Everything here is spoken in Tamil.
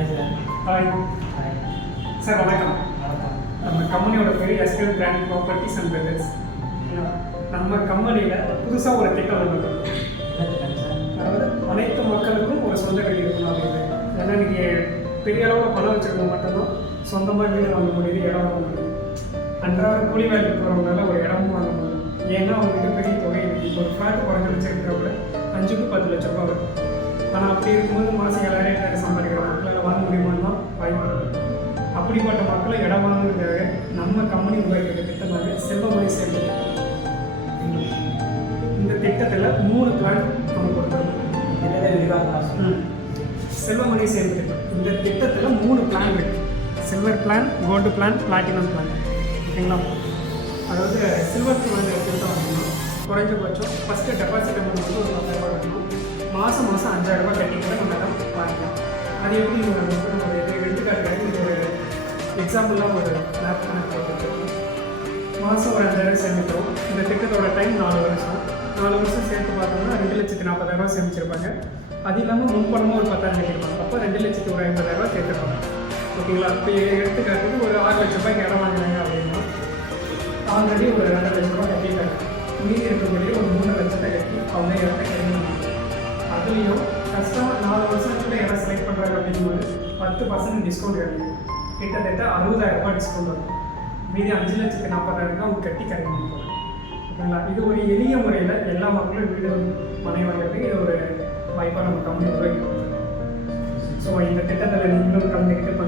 ஹாய் சார் வணக்கம். நம்ம கம்பெனியோட பேர் எஸ்கல் பிராண்ட் ப்ராப்பர்ட்டிஸ் அண்ட் பில்டர்ஸ் நம்ம கம்பெனியில் புதுசாக ஒரு திட்டம் வந்து அதாவது அனைத்து மக்களுக்கும் ஒரு சொந்த வீடு இருக்கணும் அப்படின்னு ஏன்னா நீங்கள் பெரிய அளவில் பணம் வச்சுருக்கவங்க மட்டும்தான் சொந்தமாக வீடு வாங்க முடியுது இடம் வாங்க முடியும் அன்றாட கூலி வேலைக்கு போகிறவங்களால ஒரு இடமும் வாங்க முடியும் ஏன்னா அவங்களுக்கு பெரிய தொகை இருக்குது ஒரு ஃப்ளாட் குறைஞ்ச வச்சிருக்கிற கூட அஞ்சு டு பத்து லட்ச ரூபா வரும். ஆனால் அப்படி இருக்கும்போது மாதம் ஏழாயிரம் எட்டாயிரம் சம்பாதிக்கிற மக்களால் வாங்க முடியுமான்னா வாய்ப்பு அப்படிப்பட்ட மக்களை இடம் வாங்குறதுக்காக நம்ம கம்பெனி உருவாக்கிற திட்டமாக செல்வமணி சேர்ந்து இந்த திட்டத்தில் மூணு பிளான் நம்ம கொடுத்துருக்கோம். செல்வமணி சேர்ந்து திட்டம் இந்த திட்டத்தில் மூணு பிளான் இருக்கு. Silver plan gold plan platinum plan ஓகேங்களா? அதாவது சில்வர் பிளான் திட்டம் அப்படின்னா குறைஞ்சபட்சம் ஃபஸ்ட்டு டெபாசிட் அமௌண்ட் வந்து ஒரு பத்தாயிரம் மாதம் மாதம் அஞ்சாயிரம் ரூபாய் கட்டி கூட நம்ம இடம் வாங்கிக்கலாம். அது எப்படி நம்ம வந்து ஒரு எடுத்துக்காட்டுக்காக இது ஒரு எக்ஸாம்பிளாக ஒரு மேப் கணக்கு போட்டுருக்கோம். மாதம் ஒரு அஞ்சாயிரம் சேமிக்கிறோம். இந்த திட்டத்தோட டைம் நாலு வருஷம். நாலு வருஷம் சேர்த்து பார்த்தோம்னா ரெண்டு லட்சத்தி நாற்பதாயிரம் சேமிச்சிருப்பாங்க. அது இல்லாமல் முன்பணமும் ஒரு பத்தாயிரம் கட்டியிருப்பாங்க. அப்போ ரெண்டு லட்சத்தி ஒரு ஐம்பதாயிரம் சேர்த்துருப்பாங்க. ஓகேங்களா இப்போ எடுத்துக்காட்டுக்கு ஒரு ஆறு லட்ச ரூபாய்க்கு இடம் வாங்கினாங்க அப்படின்னா ஆல்ரெடி ஒரு ரெண்டு லட்ச ரூபாய் கட்டிட்டாங்க மீதி இருக்கக்கூடிய ஒரு மூணு லட்சத்தை கட்டி அவங்க இடத்த அதுலேயும் கஸ்டமர் நாலு வருஷத்துக்கு இடம் செலக்ட் பண்ணுறாங்க அப்படிங்கும்போது பத்து பர்சன்ட் டிஸ்கவுண்ட் கிடைக்கும் கிட்டத்தட்ட அறுபதாயிரம் ரூபாய் டிஸ்கவுண்ட் வரும். மீதி அஞ்சு லட்சத்து நாற்பதாயிரம் ரூபாய் அவங்க கட்டி கிடைக்கணும் ஓகேங்களா? இது ஒரு எளிய முறையில் எல்லா மக்களும் வீடு மனை வாங்குறதுக்கு இது ஒரு வாய்ப்பாக நம்ம கம்பெனி உதவி ஸோ இந்த திட்டத்தில் நீங்களும் கலந்துக்கிட்டு